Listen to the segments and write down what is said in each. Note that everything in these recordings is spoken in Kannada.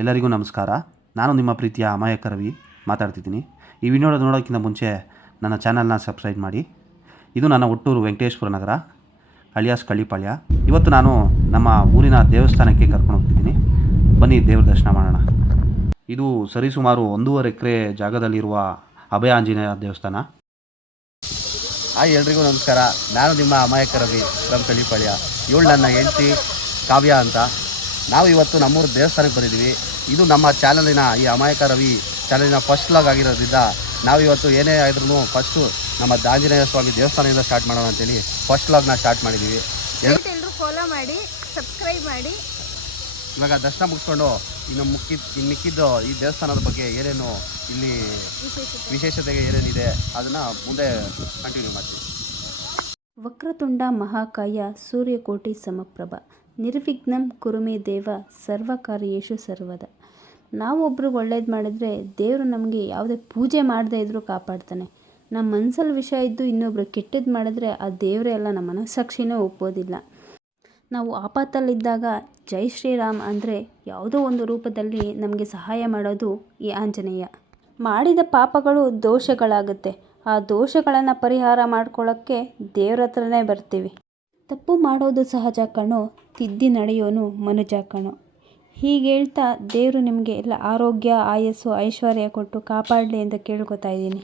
ಎಲ್ಲರಿಗೂ ನಮಸ್ಕಾರ. ನಾನು ನಿಮ್ಮ ಪ್ರೀತಿಯ ಅಮಾಯಕ ರವಿ ಮಾತಾಡ್ತಿದ್ದೀನಿ. ಈ ವಿಡಿಯೋ ನೋಡೋಕ್ಕಿಂತ ಮುಂಚೆ ನನ್ನ ಚಾನಲ್ನ ಸಬ್ಸ್ಕ್ರೈಬ್ ಮಾಡಿ. ಇದು ನನ್ನ ಹುಟ್ಟೂರು ವೆಂಕಟೇಶ್ವರ ನಗರ ಅಲಿಯಾಸ್ ಕಳ್ಳಿಪಾಳ್ಯ. ಇವತ್ತು ನಾನು ನಮ್ಮ ಊರಿನ ದೇವಸ್ಥಾನಕ್ಕೆ ಕರ್ಕೊಂಡು ಹೋಗ್ತಿದ್ದೀನಿ. ಬನ್ನಿ ದೇವ್ರ ದರ್ಶನ ಮಾಡೋಣ. ಇದು ಸರಿಸುಮಾರು 1.5 ಎಕರೆ ಜಾಗದಲ್ಲಿರುವ ಅಭಯ ಆಂಜನೇಯ ದೇವಸ್ಥಾನ. ಹಾಯ್, ಎಲ್ರಿಗೂ ನಮಸ್ಕಾರ. ನಾನು ನಿಮ್ಮ ಅಮಾಯಕ ರವಿ ಫ್ರಮ್ ಕಳ್ಳಿಪಾಳ್ಯ. ಇವಳು ನನ್ನ ಹೆಂಡತಿ ಕಾವ್ಯ ಅಂತ. ನಾವು ಇವತ್ತು ನಮ್ಮೂರು ದೇವಸ್ಥಾನಕ್ಕೆ ಬಂದಿದ್ದೀವಿ. ಇದು ನಮ್ಮ ಚಾನಲಿನ ಈ ಅಮಾಯಕ ರವಿ ಚಾನಲಿನ ಫಸ್ಟ್ ವ್ಲಾಗ್ ಆಗಿರೋದ್ರಿಂದ ನಾವು ಇವತ್ತು ಏನೇ ಆದ್ರೂ ಫಸ್ಟು ನಮ್ಮ ಆಂಜನೇಯ ಸ್ವಾಮಿ ದೇವಸ್ಥಾನದಿಂದ ಸ್ಟಾರ್ಟ್ ಮಾಡೋಣ ಅಂತೇಳಿ ಫಸ್ಟ್ ವ್ಲಾಗ್ನ ಸ್ಟಾರ್ಟ್ ಮಾಡಿದ್ದೀವಿ. ಎಲ್ಲರೂ ಫಾಲೋ ಮಾಡಿ, ಸಬ್ಸ್ಕ್ರೈಬ್ ಮಾಡಿ. ಇವಾಗ ದರ್ಶನ ಮುಗಿಸ್ಕೊಂಡು ಇನ್ನು ಮಿಕ್ಕಿದ್ದು ಈ ದೇವಸ್ಥಾನದ ಬಗ್ಗೆ ಏನೇನು ಇಲ್ಲಿ ವಿಶೇಷತೆಗೆ ಏನೇನಿದೆ ಅದನ್ನು ಮುಂದೆ ಕಂಟಿನ್ಯೂ ಮಾಡ್ತೀವಿ. ವಕ್ರತುಂಡ ಮಹಾಕಾಯ ಸೂರ್ಯಕೋಟಿ ಸಮಪ್ರಭ ನಿರ್ವಿಘ್ನಂ ಕುರುಮೇ ದೇವ ಸರ್ವಕಾರ್ಯೇಷು ಸರ್ವದ. ನಾವು ಒಬ್ರಿಗೆ ಒಳ್ಳೇದು ಮಾಡಿದರೆ ದೇವರು ನಮಗೆ ಯಾವುದೇ ಪೂಜೆ ಮಾಡದೇ ಇದ್ದರೂ ಕಾಪಾಡ್ತಾನೆ. ನಮ್ಮ ಮನಸ್ಸಲ್ಲಿ ವಿಷಯ ಇದ್ದು ಇನ್ನೊಬ್ರು ಕೆಟ್ಟದ್ದು ಮಾಡಿದ್ರೆ ಆ ದೇವರೇ ಎಲ್ಲ ನಮ್ಮ ಮನಸ್ಸಾಕ್ಷಿನೇ ಒಪ್ಪೋದಿಲ್ಲ. ನಾವು ಆಪತ್ತಲ್ಲಿದ್ದಾಗ ಜೈ ಶ್ರೀರಾಮ್ ಅಂದರೆ ಯಾವುದೋ ಒಂದು ರೂಪದಲ್ಲಿ ನಮಗೆ ಸಹಾಯ ಮಾಡೋದು ಈ ಆಂಜನೇಯ. ಮಾಡಿದ ಪಾಪಗಳು ದೋಷಗಳಾಗುತ್ತೆ. ಆ ದೋಷಗಳನ್ನು ಪರಿಹಾರ ಮಾಡ್ಕೊಳ್ಳೋಕ್ಕೆ ದೇವ್ರ ಹತ್ರನೇ ಬರ್ತೀವಿ. ತಪ್ಪು ಮಾಡೋದು ಸಹಜ ಕಣೋ, ತಿದ್ದಿ ನಡೆಯೋನು ಮನುಜ ಕಣೋ. ಹೀಗೆ ಹೇಳ್ತಾ ದೇವರು ನಿಮಗೆ ಎಲ್ಲ ಆರೋಗ್ಯ, ಆಯಸ್ಸು, ಐಶ್ವರ್ಯ ಕೊಟ್ಟು ಕಾಪಾಡಲಿ ಅಂತ ಕೇಳ್ಕೊತಾ ಇದ್ದೀನಿ.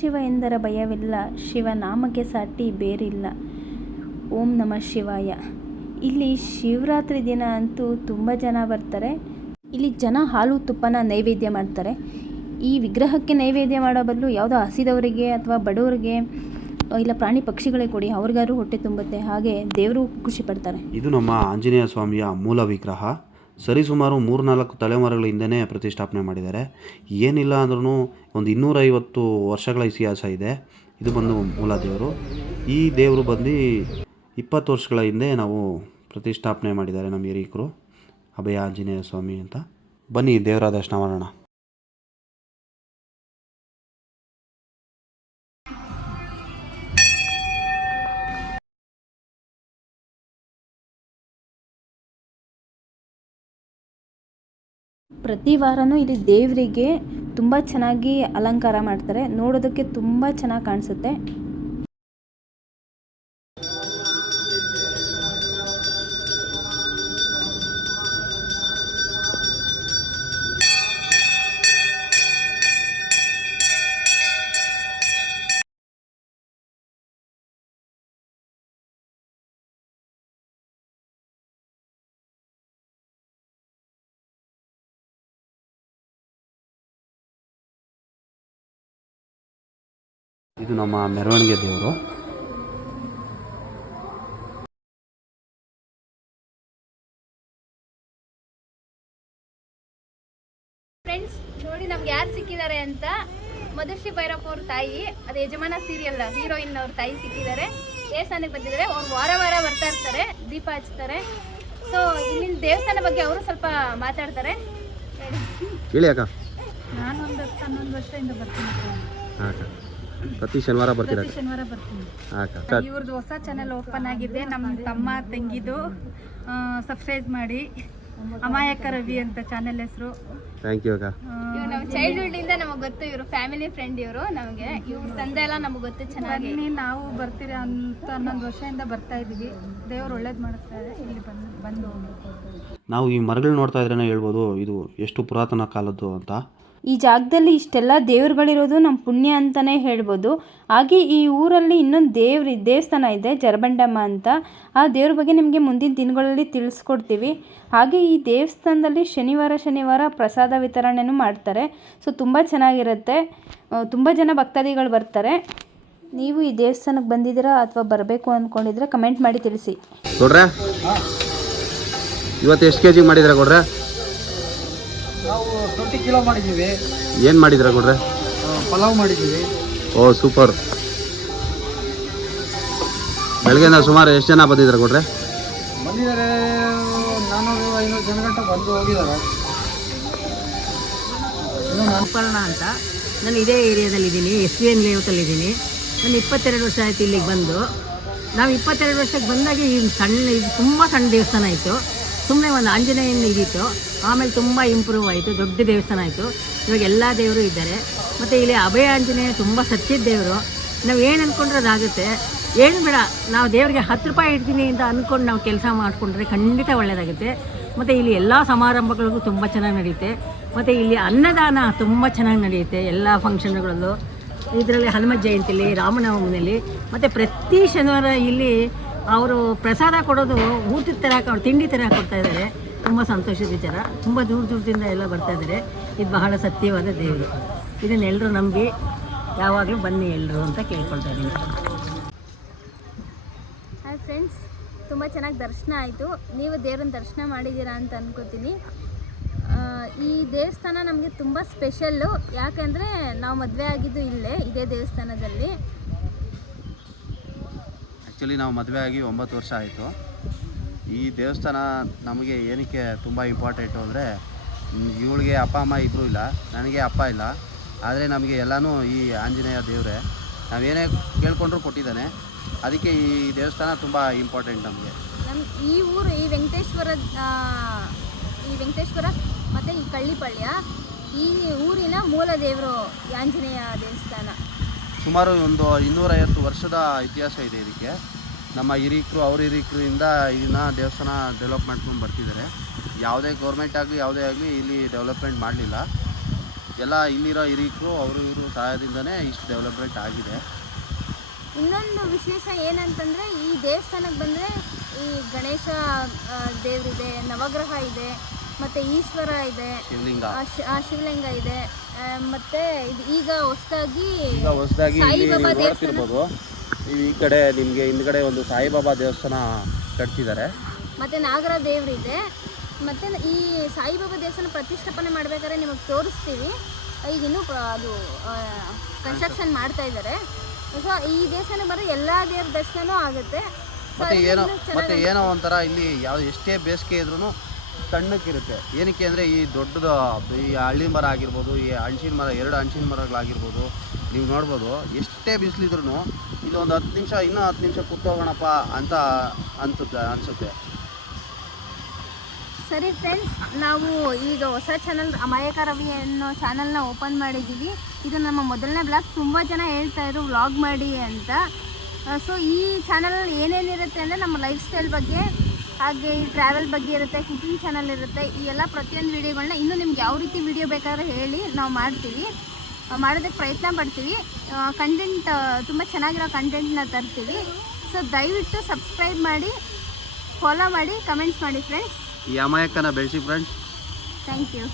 ಶಿವ ಎಂದರ ಭಯವಿಲ್ಲ, ಶಿವನಾಮಕ್ಕೆ ಸಾಟಿ ಬೇರಿಲ್ಲ. ಓಂ ನಮಃ ಶಿವಾಯ. ಇಲ್ಲಿ ಶಿವರಾತ್ರಿ ದಿನ ಅಂತೂ ತುಂಬ ಜನ ಬರ್ತಾರೆ. ಇಲ್ಲಿ ಜನ ಹಾಲು ತುಪ್ಪನ ನೈವೇದ್ಯ ಮಾಡ್ತಾರೆ. ಈ ವಿಗ್ರಹಕ್ಕೆ ನೈವೇದ್ಯ ಮಾಡೋ ಬದಲು ಯಾವುದೋ ಹಸಿದವರಿಗೆ ಅಥವಾ ಬಡವರಿಗೆ ಇಲ್ಲ ಪ್ರಾಣಿ ಪಕ್ಷಿಗಳಿಗೆ ಕೊಡಿ, ಅವ್ರಿಗಾರು ಹೊಟ್ಟೆ ತುಂಬುತ್ತೆ. ಹಾಗೆ ದೇವರು ಖುಷಿ ಪಡ್ತಾರೆ. ಇದು ನಮ್ಮ ಆಂಜನೇಯ ಸ್ವಾಮಿಯ ಮೂಲ ವಿಗ್ರಹ. ಸರಿಸುಮಾರು 3-4 ತಲೆಮಾರುಗಳ ಹಿಂದೆಯೇ ಪ್ರತಿಷ್ಠಾಪನೆ ಮಾಡಿದ್ದಾರೆ. ಏನಿಲ್ಲ ಅಂದ್ರೂ ಒಂದು 250 ವರ್ಷಗಳ ಇತಿಹಾಸ ಇದೆ. ಇದು ಬಂದು ಮೂಲ ದೇವರು. ಈ ದೇವರು ಬಂದು 20 ವರ್ಷಗಳ ಹಿಂದೆ ನಾವು ಪ್ರತಿಷ್ಠಾಪನೆ ಮಾಡಿದ್ದಾರೆ ನಮ್ಮ ಹಿರಿಯರು, ಅಭಯ ಆಂಜನೇಯ ಸ್ವಾಮಿ ಅಂತ. ಬನ್ನಿ ದೇವರ ದರ್ಶನ ಮಾಡೋಣ. ಪ್ರತಿ ವಾರನೂ ಇಲ್ಲಿ ದೇವರಿಗೆ ತುಂಬ ಚೆನ್ನಾಗಿ ಅಲಂಕಾರ ಮಾಡ್ತಾರೆ. ನೋಡೋದಕ್ಕೆ ತುಂಬ ಚೆನ್ನಾಗಿ ಕಾಣಿಸುತ್ತೆ. ಇದು ನಮ್ಮ ಮೆರವಣಿಗೆ ದೇವರು. ಫ್ರೆಂಡ್ಸ್ ನೋಡಿ ನಮ್ಗೆ ಯಾರು ಸಿಕ್ಕಿದ್ದಾರೆ ಅಂತ. ಮಧುಶ್ರೀ ಭೈರಪ್ಪ ಅವ್ರ ತಾಯಿ, ಅದು ಯಜಮಾನ ಸೀರಿಯಲ್ ಹೀರೋಯಿನ್ ಅವ್ರ ತಾಯಿ ಸಿಕ್ಕಿದ್ದಾರೆ. ದೇವಸ್ಥಾನಕ್ಕೆ ಬಂದಿದ್ದಾರೆ. ಅವ್ರು ವಾರ ಬರ್ತಾ ಇರ್ತಾರೆ, ದೀಪ ಹಚ್ತಾರೆ. ಸೊ ಇಲ್ಲಿನ ದೇವಸ್ಥಾನ ಬಗ್ಗೆ ಅವರು ಸ್ವಲ್ಪ ಮಾತಾಡ್ತಾರೆ. ಹೇಳಿ ಅಕ್ಕ. ನಾನೊಂದು 11 ವರ್ಷದಿಂದ ಬರ್ತೀನಿ. ಪ್ರತಿ ಶನಿವಾರ ಬರ್ತೀನಿ. ಇವ್ರದ್ದು ಹೊಸ ಚಾನೆಲ್ ಓಪನ್ ಆಗಿದೆ. ನಮ್ಮ ತಮ್ಮ ತಂಗಿದು ಸಬ್ಸ್ಕ್ರೈಬ್ ಮಾಡಿ. ಅಮಾಯಕ ರವಿ ಅಂತ ಚಾನೆಲ್ ಹೆಸರು. ಥ್ಯಾಂಕ್ ಯು ಅಕ್ಕ. ಇವ್ರು ನಮ್ಮ ಚೈಲ್ಡ್ಹುಡ್ ಇಂದ ನಮಗೆ ಗೊತ್ತು. ಇವರು ಫ್ಯಾಮಿಲಿ ಫ್ರೆಂಡ್. ಇವರು ನಮಗೆ ಇವ್ರ ತಂದೆ ಎಲ್ಲ ನಮಗೆ ಗೊತ್ತು ಚೆನ್ನಾಗಿ. ನಾವು ಬರ್ತೀರಿ ಅಂತ 11 ವರ್ಷದಿಂದ ಬರ್ತಾ ಇದೀವಿ. ದೇವ್ರು ಒಳ್ಳೇದು ಮಾಡ್ತಾರೆ. ಇಲ್ಲಿ ಬಂದು ನಾವು ಈ ಮರಗಳು ನೋಡ್ತಾ ಇದ್ರೇನೆ ಹೇಳ್ಬೋದು ಇದು ಎಷ್ಟು ಪುರಾತನ ಕಾಲದ್ದು ಅಂತ. ಈ ಜಾಗದಲ್ಲಿ ಇಷ್ಟೆಲ್ಲ ದೇವ್ರುಗಳಿರೋದು ನಮ್ಮ ಪುಣ್ಯ ಅಂತಲೇ ಹೇಳ್ಬೋದು. ಹಾಗೆ ಈ ಊರಲ್ಲಿ ಇನ್ನೊಂದು ದೇವಸ್ಥಾನ ಇದೆ, ಜರಬಂಡಮ್ಮ ಅಂತ. ಆ ದೇವ್ರ ಬಗ್ಗೆ ನಿಮಗೆ ಮುಂದಿನ ದಿನಗಳಲ್ಲಿ ತಿಳಿಸ್ಕೊಡ್ತೀವಿ. ಹಾಗೆ ಈ ದೇವಸ್ಥಾನದಲ್ಲಿ ಶನಿವಾರ ಪ್ರಸಾದ ವಿತರಣೆನೂ ಮಾಡ್ತಾರೆ. ಸೊ ತುಂಬ ಚೆನ್ನಾಗಿರುತ್ತೆ. ತುಂಬ ಜನ ಭಕ್ತಾದಿಗಳು ಬರ್ತಾರೆ. ನೀವು ಈ ದೇವಸ್ಥಾನಕ್ಕೆ ಬಂದಿದ್ದೀರಾ ಅಥವಾ ಬರಬೇಕು ಅಂದ್ಕೊಂಡಿದ್ರೆ ಕಮೆಂಟ್ ಮಾಡಿ ತಿಳಿಸಿ. ಕೊಡ್ರೆ ಇವತ್ತು ಎಷ್ಟು kg ಮಾಡಿದ್ರೆ ಕೊಡ್ರೆ? ನಾವು 20 ಕಿಲೋ ಮಾಡಿದ್ದೀವಿ. ಏನು ಮಾಡಿದ್ರ ಕೊಡ್ರೆ? ಪಲಾವ್ ಮಾಡಿದ್ದೀವಿ. ಓ ಸೂಪರ್. ಬೆಳಗ್ಗೆಯಿಂದ ಸುಮಾರು ಎಷ್ಟು ಜನ ಬಂದಿದ್ದಾರೆ ಕೊಡ್ರೆ? ಬಂದಿದ್ದಾರೆ 400-500 ಜನಗಂಟ ಬಂದು ಹೋಗಿದ್ದಾರೆ. ನಾನು ಪರ್ಣ ಅಂತ. ನಾನು ಇದೇ ಏರಿಯಾದಲ್ಲಿದ್ದೀನಿ, SVN ಲೇಔಟಲ್ಲಿದ್ದೀನಿ. ನಾನು 22 ವರ್ಷ ಆಯಿತು ಇಲ್ಲಿಗೆ ಬಂದು. ನಾವು 22 ವರ್ಷಕ್ಕೆ ಬಂದಾಗ ಈ ಸಣ್ಣ ಇದು ತುಂಬ ಸಣ್ಣ ದೇವಸ್ಥಾನ ಆಯಿತು. ಸುಮ್ಮನೆ ಒಂದು ಆಂಜನೇಯನ ಇದಿತ್ತು. ಆಮೇಲೆ ತುಂಬ ಇಂಪ್ರೂವ್ ಆಯಿತು, ದೊಡ್ಡ ದೇವಸ್ಥಾನ ಆಯಿತು. ಇವಾಗ ಎಲ್ಲ ದೇವರು ಇದ್ದಾರೆ. ಮತ್ತು ಇಲ್ಲಿ ಅಭಯ ಆಂಜನೇಯ ತುಂಬ ಸತ್ಯದ ದೇವರು. ನಾವು ಏನು ಅಂದ್ಕೊಂಡ್ರೆ ಅದಾಗುತ್ತೆ. ಏನು ಬೇಡ, ನಾವು ದೇವರಿಗೆ 10 ರೂಪಾಯಿ ಇಡ್ತೀನಿ ಅಂತ ಅಂದ್ಕೊಂಡು ನಾವು ಕೆಲಸ ಮಾಡಿಕೊಂಡ್ರೆ ಖಂಡಿತ ಒಳ್ಳೆಯದಾಗುತ್ತೆ. ಮತ್ತು ಇಲ್ಲಿ ಎಲ್ಲ ಸಮಾರಂಭಗಳಿಗೂ ತುಂಬ ಚೆನ್ನಾಗಿ ನಡೆಯುತ್ತೆ. ಮತ್ತು ಇಲ್ಲಿ ಅನ್ನದಾನ ತುಂಬ ಚೆನ್ನಾಗಿ ನಡೆಯುತ್ತೆ ಎಲ್ಲ ಫಂಕ್ಷನ್ಗಳಲ್ಲೂ. ಇದರಲ್ಲಿ ಹನುಮ ಜಯಂತಿಲಿ, ರಾಮನವಮಿನಲ್ಲಿ ಮತ್ತು ಪ್ರತಿ ಶನಿವಾರ ಇಲ್ಲಿ ಅವರು ಪ್ರಸಾದ ಕೊಡೋದು ಊಟದ ಥರ ತಿಂಡಿ ಥರ ಕೊಡ್ತಾ ಇದ್ದಾರೆ. ತುಂಬ ಸಂತೋಷದ ವಿಚಾರ. ತುಂಬ ದೂರದಿಂದ ಎಲ್ಲ ಬರ್ತಾ ಇದ್ದಾರೆ. ಇದು ಬಹಳ ಸತ್ಯವಾದ ದೇವರು. ಇದನ್ನೆಲ್ಲರೂ ನಂಬಿ ಯಾವಾಗಲೂ ಬನ್ನಿ ಎಲ್ಲರೂ ಅಂತ ಕೇಳ್ಕೊಳ್ತಾ ಇದ್ದೀನಿ. ಹಾಯ್ ಫ್ರೆಂಡ್ಸ್, ತುಂಬ ಚೆನ್ನಾಗಿ ದರ್ಶನ ಆಯಿತು. ನೀವು ದೇವ್ರನ್ನ ದರ್ಶನ ಮಾಡಿದ್ದೀರಾ ಅಂತ ಅಂದ್ಕೋತೀನಿ. ಈ ದೇವಸ್ಥಾನ ನಮಗೆ ತುಂಬ ಸ್ಪೆಷಲ್ಲು. ಯಾಕೆಂದರೆ ನಾವು ಮದುವೆ ಆಗಿದ್ದು ಇದೇ ದೇವಸ್ಥಾನದಲ್ಲಿ. ಆ್ಯಕ್ಚುಲಿ ನಾವು ಮದುವೆ ಆಗಿ 9 ವರ್ಷ ಆಯಿತು. ಈ ದೇವಸ್ಥಾನ ನಮಗೆ ಏನಕ್ಕೆ ತುಂಬ ಇಂಪಾರ್ಟೆಂಟು ಅಂದರೆ, ಇವಳಿಗೆ ಅಪ್ಪ ಅಮ್ಮ ಇಬ್ಬರೂ ಇಲ್ಲ, ನನಗೆ ಅಪ್ಪ ಇಲ್ಲ. ಆದರೆ ನಮಗೆ ಎಲ್ಲನೂ ಈ ಆಂಜನೇಯ ದೇವರೇ. ನಾವೇನೇ ಕೇಳ್ಕೊಂಡ್ರೂ ಕೊಟ್ಟಿದ್ದಾನೆ. ಅದಕ್ಕೆ ಈ ದೇವಸ್ಥಾನ ತುಂಬ ಇಂಪಾರ್ಟೆಂಟ್ ನಮಗೆ. ಈ ಊರು ಈ ವೆಂಕಟೇಶ್ವರ ಮತ್ತು ಈ ಕಳ್ಳಿಪಾಳ್ಯ, ಈ ಊರಿನ ಮೂಲ ದೇವರು ಆಂಜನೇಯ ದೇವಸ್ಥಾನ. ಸುಮಾರು ಒಂದು 250 ವರ್ಷದ ಇತಿಹಾಸ ಇದೆ ಇದಕ್ಕೆ. ನಮ್ಮ ಹಿರೀಕರು ಅವ್ರ ಹಿರೀಕರಿಂದ ಇದನ್ನ ದೇವಸ್ಥಾನ ಡೆವಲಪ್ ಮಾಡ್ಕೊಂಡು ಬರ್ತಿದ್ದಾರೆ. ಯಾವುದೇ ಗೌರ್ಮೆಂಟ್ ಆಗಲಿ ಯಾವುದೇ ಆಗಲಿ ಇಲ್ಲಿ ಡೆವಲಪ್ಮೆಂಟ್ ಮಾಡಲಿಲ್ಲ. ಎಲ್ಲ ಇಲ್ಲಿರೋ ಹಿರೀಕರು ಅವರು ಇವರು ಸಹಾಯದಿಂದನೇ ಇಷ್ಟು ಡೆವಲಪ್ಮೆಂಟ್ ಆಗಿದೆ. ಇನ್ನೊಂದು ವಿಶೇಷ ಏನಂತಂದರೆ, ಈ ದೇವಸ್ಥಾನಕ್ಕೆ ಬಂದರೆ ಈ ಗಣೇಶ ದೇವರಿದೆ, ನವಗ್ರಹ ಇದೆ, ಮತ್ತು ಈಶ್ವರ ಇದೆ, ಶಿವಲಿಂಗ ಇದೆ. ಮತ್ತು ಈಗ ಹೊಸದಾಗಿ ಸಾಯಿಬಾಬಾ ನೋಡ್ತಿರ್ಬೋದು. ಈ ಕಡೆ ನಿಮಗೆ ಹಿಂದ್ಗಡೆ ಒಂದು ಸಾಯಿಬಾಬಾ ದೇವಸ್ಥಾನ ಕಟ್ತಿದ್ದಾರೆ. ಮತ್ತು ನಾಗರ ದೇವರಿದೆ. ಮತ್ತು ಈ ಸಾಯಿಬಾಬಾ ದೇವಸ್ಥಾನ ಪ್ರತಿಷ್ಠಾಪನೆ ಮಾಡಬೇಕಾದ್ರೆ ನಿಮಗೆ ತೋರಿಸ್ತೀವಿ. ಈಗಿನ್ನೂ ಅದು ಕನ್ಸ್ಟ್ರಕ್ಷನ್ ಮಾಡ್ತಾ ಇದ್ದಾರೆ. ಸೊ ಈ ದೇವಸ್ಥಾನ ಬರೋ ಎಲ್ಲ ದೇವ್ರ ದರ್ಶನವೂ ಆಗುತ್ತೆ. ಮತ್ತೆ ಏನೋ ಒಂಥರ ಇಲ್ಲಿ ಎಷ್ಟೇ ಬೇಸಿಗೆ ಇದ್ರೂ ತಣ್ಣಕ್ಕಿರುತ್ತೆ. ಏನಕ್ಕೆ ಅಂದರೆ ಈ ದೊಡ್ಡದು ಈ ಹಳ್ಳಿ ಮರ ಆಗಿರ್ಬೋದು, ಈ ಹಣ್ಸಿನ ಮರ, 2 ಹಣ್ಸಿನ ಮರಗಳಾಗಿರ್ಬೋದು, ನೀವು ನೋಡ್ಬೋದು. ಎಷ್ಟೇ ಬಿಸಿಲಿದ್ರೂ ಇಲ್ಲಿ ಒಂದು 10 ನಿಮಿಷ, ಇನ್ನೂ 10 ನಿಮಿಷ ಕೂತ್ಕೋಗೋಣಪ್ಪ ಅಂತ ಅನಿಸುತ್ತೆ. ಸರಿ ಫ್ರೆಂಡ್ಸ್, ನಾವು ಈಗ ಹೊಸ ಚಾನಲ್ ಅಮಾಯಕ ರವಿ ಅನ್ನೋ ಚಾನಲ್ನ ಓಪನ್ ಮಾಡಿದ್ದೀವಿ. ಇದು ನಮ್ಮ ಮೊದಲನೇ ಬ್ಲಾಗ್. ತುಂಬ ಜನ ಹೇಳ್ತಾಯಿದ್ರು ವ್ಲಾಗ್ ಮಾಡಿ ಅಂತ. ಸೊ ಈ ಚಾನಲಲ್ಲಿ ಏನೇನಿರುತ್ತೆ ಅಂದರೆ ನಮ್ಮ ಲೈಫ್ ಸ್ಟೈಲ್ ಬಗ್ಗೆ, ಹಾಗೆ ಈ ಟ್ರಾವೆಲ್ ಬಗ್ಗೆ ಇರುತ್ತೆ, ಕುಕಿಂಗ್ ಚಾನಲ್ ಇರುತ್ತೆ. ಈ ಎಲ್ಲ ಪ್ರತಿಯೊಂದು ವೀಡಿಯೋಗಳನ್ನ ಇನ್ನೂ ನಿಮ್ಗೆ ಯಾವ ರೀತಿ ವೀಡಿಯೋ ಬೇಕಾದ್ರೆ ಹೇಳಿ, ನಾವು ಮಾಡ್ತೀವಿ, ಮಾಡೋದಕ್ಕೆ ಪ್ರಯತ್ನ ಪಡ್ತೀವಿ. ಕಂಟೆಂಟ್ ತುಂಬ ಚೆನ್ನಾಗಿರೋ ಕಂಟೆಂಟ್ನ ತರ್ತೀವಿ. ಸೊ ದಯವಿಟ್ಟು ಸಬ್ಸ್ಕ್ರೈಬ್ ಮಾಡಿ, ಫಾಲೋ ಮಾಡಿ, ಕಮೆಂಟ್ಸ್ ಮಾಡಿ ಫ್ರೆಂಡ್ಸ್. ಈ ಅಮಾಯಕನ ಬೆಳೆಸಿ ಫ್ರೆಂಡ್ಸ್. Thank you.